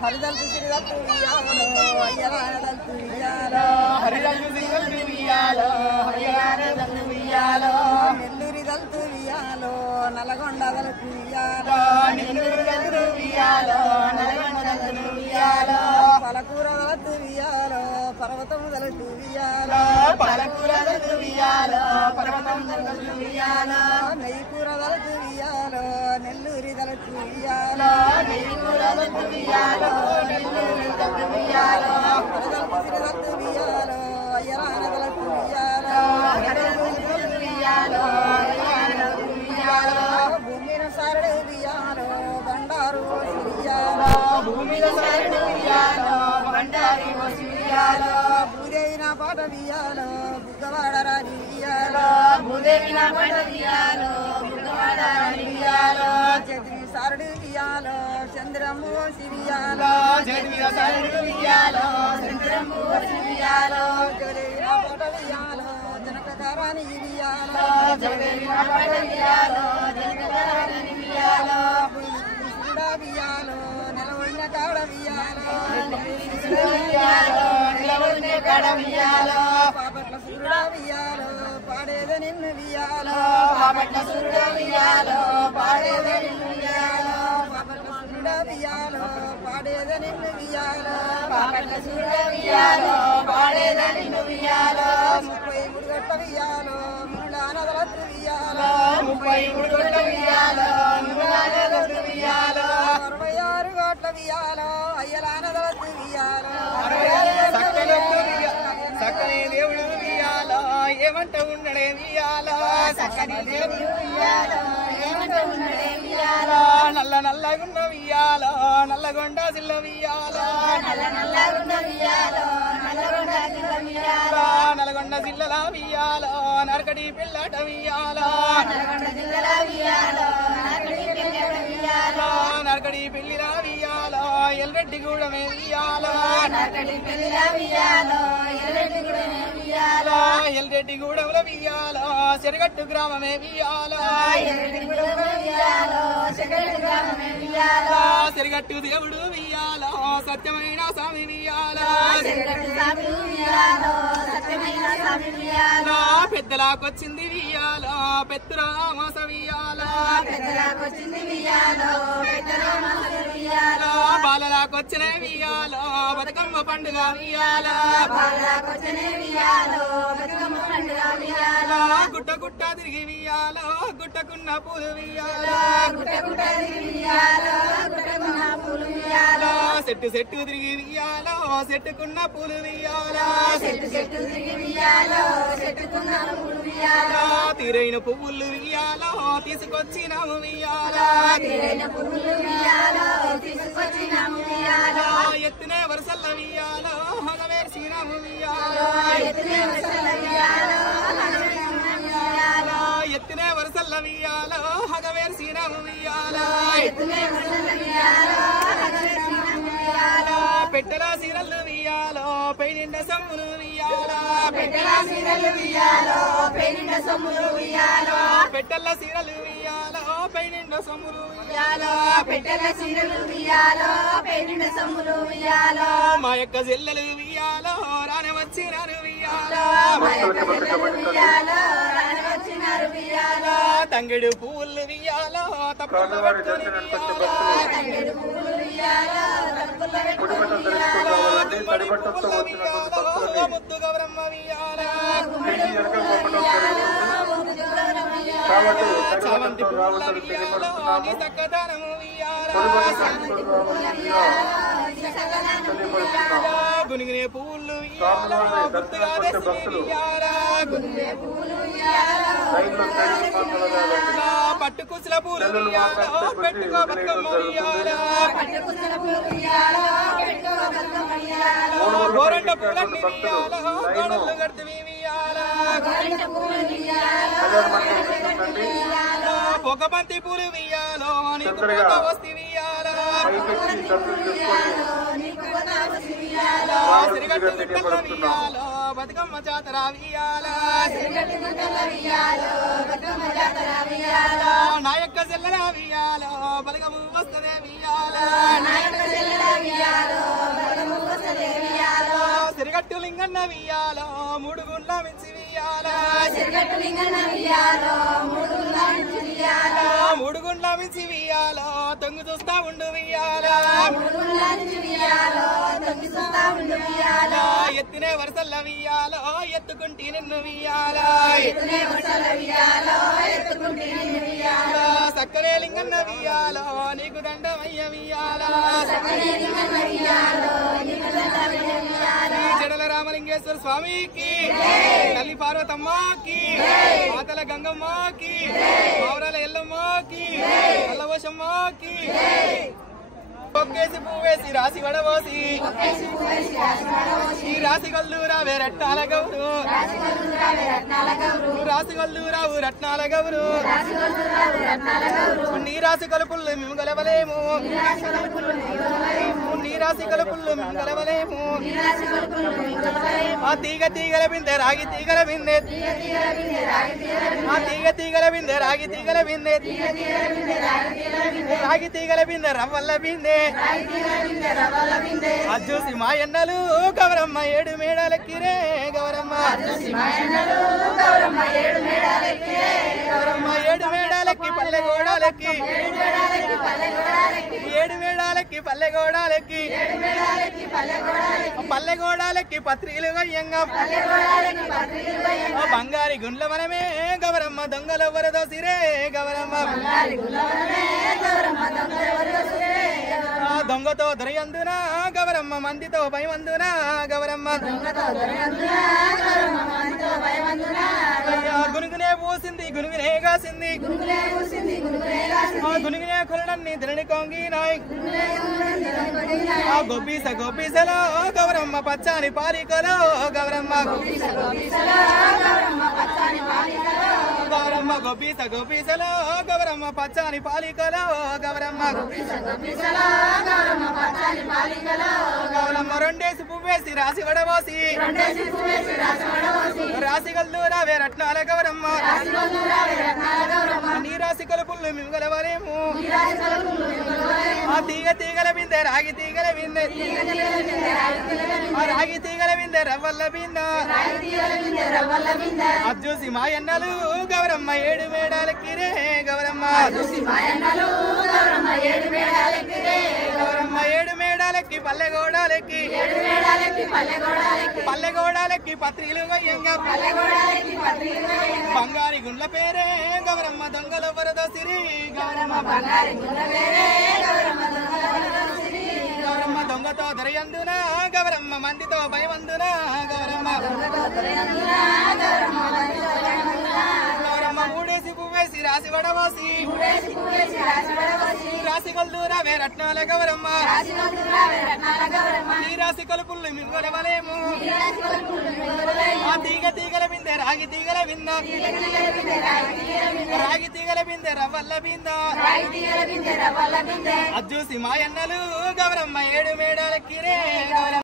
హరిదల్తు సిరిదల్తు వియాలో అయ్యలారదల్తు వియాలో హరిదల్తు సిరిదల్తు వియాలో అయ్యలారదల్తు వియాలో నెల్లూరిదల్తు వియాలో నల్గొండదల్తు వియాలో నెల్లూరిదల్తు వియాలో నల్గొండదల్తు వియాలో పలకూరదల్తు వియాలో పర్వతముదల్తు వియాలో పలకూరదల్తు వియాలో పర్వతముదల్తు వియాలో నెయ్యికూరదల్తు వియాలో నెల్లూరిదల్తు వియాలో నెల్లూరిదల్తు వియాలో నెల్లూరిదల్తు వియాలో హరిదల్తు సిరిదల్తు వియాలో అయ్యలారదల్తు వియాలో హరిదల్తు వియాలో అయ్యలారదల్తు వియాలో భూమిన సారడు వియాలో బండారు వియాలో భూమిన సారడు వియాలో బండారు వియాలో భూదేవి నా పాట వియాలో బుగ్గవాడరాని వియాలో భూదేవి నా పాట వియాలో బుగ్గవాడరాని వియాలో చంద్రి సారడు వియాలో చంద్రము సిరియాలో చంద్రి సారడు వియాలో చంద్రము సిరియాలో జగదేవి నా పాట వియాలో జనకధారాని వియాలో జగదేవి నా పాట వియాలో జనకధారాని వియాలో కృష్ణుడా వియాలో నెలవడిన కాడ వియాలో వియాలో నిలవడిన కాడ వియాలో పాపట్ల సూర్యుడా వియాలో పాడేద నిన్ను వియాలో పాపట్ల సూర్యుడా వియాలో పాడేద నిన్ను వియాలో పాపట్ల సూర్యుడా వియాలో పాడేద నిన్ను వియాలో పాపట్ల సూర్యుడా వియాలో పాడేద నిన్ను వియాలో 33 గట్ల వియాలో ములానదలత్తు వియాలో 33 గట్ల వియాలో ములానదలత్తు వియాలో 66 గట్ల వియాలో అయ్యలానదలత్తు వియాలో సక్కని దేవుడు వియాలో ఏమంట ఉండడే వియాలో సక్కని దేవుడు వియాలో ఏమంట ఉండడే వియాలో నల్ల నల్లగున్న వియాలో నల్లగొండ జిల్ల వియాలో నల్ల నల్లగున్న వియాలో నల్లగొండ జిల్ల వియాలో నల్గొండ జిల్లల వియాలో నరకడి పిల్లట వియాలో నల్గొండ జిల్లల వియాలో నరకడి పిల్లట వియాలో నరకడి పిల్లిల వియాలో ఎల్రెడ్డిగూడమే వియాలో నరకడి పిల్లిల వియాలో ఎల్రెడ్డిగూడమే వియాలో ఎల్రెడ్డిగూడముల వియాలో చెరగట్టు గ్రామమే వియాలో ఎల్రెడ్డిగూడముల వియాలో చెరగట్టు గ్రామమే వియాలో చెరగట్టు దేవుడు వియాలో సత్యమైన స్వామి వియాలో చెరగట్టు స్వామి వియాలో సత్యమైన స్వామి వియాలో పెద్దలాకొచ్చింది వియాలో పెద్దరామాస వియాలో పెద్దలాకొచ్చింది వియాలో పెద్దరామాస వియాలో బాలలాకొచ్చిన వియాలో బతుకమ్మ పండుగ వియాలో బాలలాకొచ్చిన వియాలో బతుకమ్మ పండుగ వియాలో గుట్ట గుట్ట తిరిగి వియాలో గుట్టకున్న పూలు వియాలో గుట్ట గుట్ట తిరిగి వియాలో గుట్టకున్న పూలు వియాలో చెట్టు చెట్టు తిరిగి వియాలో చెట్టుకున్న పూలు వియాలో చెట్టు చెట్టు తిరిగి వియాలో చెట్టుకున్న పూలు వియాలో తీరైన పువ్వులు వియాలో తీసుకొచ్చినాము వియాలో తీరైన పువ్వులు వియాలో తీసుకొచ్చినాము వియాలో ఎత్తునే వరసల్ల వియాలో హగవేర్చినాము వియాలో ఎత్తునే వరసల్ల వియాలో ఎత్తునే వరసల్ల వియాలో హగవేర్చినాము వియాలో ఎత్తునే వరసల్ల వియాలో హగవేర్చినాము వియాలో పెట్టెల సీరలు వియాలో పైనిండ సమ్ములు వియాలో పెట్టెల సీరలు వియాలో పైనిండ సమ్ములు వియాలో పెట్టెల సీరలు వియాలో పైనిండ సమ్ములు వియాలో పెట్టెల సీరలు వియాలో పైనిండ సమ్ములు వియాలో మా యొక్క చెల్లెలు వియాలో రానవచ్చినారు వియాలో మా యొక్క చెల్లెలు వియాలో రానవచ్చినారు వియాలో తంగెడు పూలు వియాలో తప్పులు పట్టుని వియాలో తంగెడు పూలు వియాలో తప్పులు పట్టుని వియాలో ముద్దుగా బ్రహ్మ వియాలో చామంతి పూల వియాలో నీ చక్కదనము వియాలో గునిగినే పూలు వియాలో గుర్తుగా వియాలో గునిగినే పూలు వియాలో పట్టుకుసుల పూలు వియాలో పెట్టుకో బతుకమ్మ వియాలో పట్టుకుసుల పూలు వియాలో పెట్టుకో బతుకమ్మ వియాలో గోరంట పూలన్నీ వియాలో గోడలు కడితే వియాలో గోరంట పూలు వియాలో పొగబంతి పూలు వియాలో నీకు పోత వస్తి వియాలో సిరిగట్టు గుట్టల వియాలో బతుకమ్మ జాతర వియాలో నా యొక్క చెల్లెల వియాలో బలగము వస్తదే వియాలో సిరిగట్టు లింగన్న వియాలో మూడు గుండ్ల మించి వియాలో మూడు గుండ్ల మించి వియాలో తొంగు చూస్తా ఉండు వియాలో ఎత్తునే వరసల్ల వియాలో ఎత్తుకుంటే నిన్ను వియాలో సక్కరే లింగన్న వియాలో నీకు దండమయ్య వియాలో జడల రామలింగేశ్వర స్వామికి తల్లి పార్వతమ్మకి మాతల గంగమ్మకి పౌరాల ఎల్లమ్మకి అల్లవశమ్మకి ఒక్కేసి పువ్వేసి రాసి వడవోసి ఈ రాసి గల్లూరావే రత్నాల గౌరు రాసి గల్లూరావు రత్నాల గౌరు నీ రాసి కలుపుళ్ళు మేము గలవలేము నీ రాసి కలుపుళ్ళు మేము గలవలేము ఆ తీగ తీగల బిందె రాగి తీగల బిందె ఆ తీగ తీగల బిందె రాగి తీగల బిందె రాగి తీగల బిందె రవ్వల్ల బిందె అజ్జూసి మా ఎన్నలు గౌరమ్మ ఏడు మేడాలెక్కిరే గౌరమ్మ గౌరమ్మ ఏడు మేడాలెక్కి పల్లె గోడాలెక్కి ఏడు మేడాలెక్కి పల్లె గోడాలెక్కి పల్లె గోడాలెక్కి పత్రికలు గయ్యంగా బంగారి గుండ్ల మనమే గౌరమ్మ దొంగల వరదోసిరే గౌరమ్మ దొంగతో దొరయందునా గౌరమ్మ మందితో భయమందునా గౌరమ్మ గునుగునే పూసింది గునుగునే కాసింది గునుగునే కొలడన్ని ధరణి కొంగినాయ్ గొబ్బీస గొబ్బీసలో గౌరమ్మ పచ్చాని పాలికలో గౌరమ్మ గౌరమ్మ గొబ్బీస గొబ్బీసలో గౌరమ్మ పచ్చాని పాలికలో గౌరమ్మ గౌరమ్మ రెండేసి పువ్వేసి రాసి వడవోసి రాసి గల్లూరావే రత్నాల గౌరమ్మ నీ రాసి కలుపుళ్ళు మేము గలవలేము ఆ తీగ తీగల బిందె రాగి తీగల బిందె ఆ రాగి తీగల బిందె రవ్వల్ల బిందె అజ్జూసి మా ఎన్నలు గౌరమ్మ ఏడు మేడాలెక్కిరే గౌరమ్మ గౌరమ్మ ఏడు మేడాలెక్కి పల్లె గోడాలెక్కి పల్లె గోడాలెక్కి పత్రికలు గయ్యంగా బంగారి గుండ్ల పేరే గౌరమ్మ దొంగల వరదోసిరి గౌరమ్మ గౌరమ్మ దొంగతో దొరయందునా గౌరమ్మ మందితో భయమందునా గౌరమ్మ గౌరమ్మ మూడేసి పువ్వేసి రాసి వడవోసి రాసి గల్లూరావే రత్నాల గౌరమ్మ నీ రాసి కలుపుళ్ళు మేము గలవలేము ఆ తీగ తీగల బిందె రాగి తీగల బిందె రాగి తీగల బిందె రవ్వల్ల బిందె అజ్జూసి మా ఎన్నలు గౌరమ్మ ఏడు మేడాలెక్కిరే గౌరమ్మ